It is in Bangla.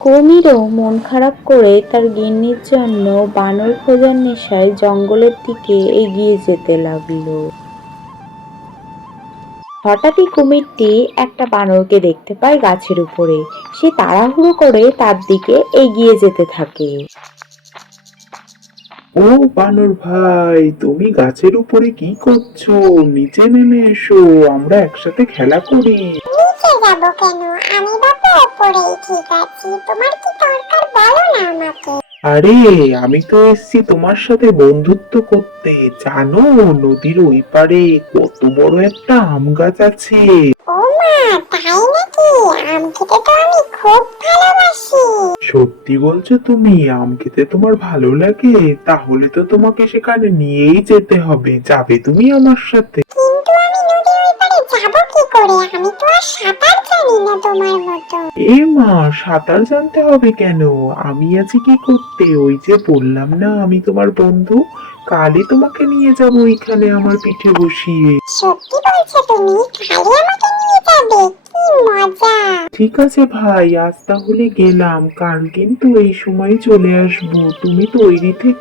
কুমিরও মন খারাপ করে তার গিন্নির জন্য বানর খোঁজার নেশায় জঙ্গলের দিকে এগিয়ে যেতে লাগলো। হঠাৎই কুমিরটি একটা বানরকে দেখতে পায় গাছের উপরে। সে তাড়াহুড়ো করে তার দিকে এগিয়ে যেতে থাকে। ও বানর ভাই, তুমি গাছের উপরে কি করছো? নিচে নেমে এসো, আমরা একসাথে খেলা করি। নিচে যাব কেন? আমি বাবু ওপরেই ঠিক আছি। তোমার কি দরকার বলো না আমাকে। আরে, আমি তো এসেছি তোমার সাথে বন্ধুত্ব করতে। জানো, নদীর ওই পারে কত বড় একটা আম গাছ আছে। ও মা, তাই নাকি? আম খেতে তো আমি খুব ভালোবাসি। সত্যি বলছো তুমি? আম খেতে তোমার ভালো লাগে? তাহলে তো তোমাকে সেখানে নিয়েই যেতে হবে। যাবে তুমি আমার সাথে? কিন্তু আমি নদীর ওই পারে যাব কি করে? আমি তো আর সাঁতার জানি না তোমার মতো। এ মা, সাঁতার জানতে হবে কেন? আমি আছি কি করতে? ওই যে বললাম না আমি তোমার বন্ধু। কালই তোমাকে নিয়ে যাব এখানে আমার পিঠে বসিয়ে। সত্যি বলছো তুমি? খালি আমাকে নিয়ে যাবে? কি মজা! ঠিক আছে ভাই, আজ তাহলে গেলাম। কাল কিন্তু এই সময় চলে আসবো, তুমি তৈরি থেকো।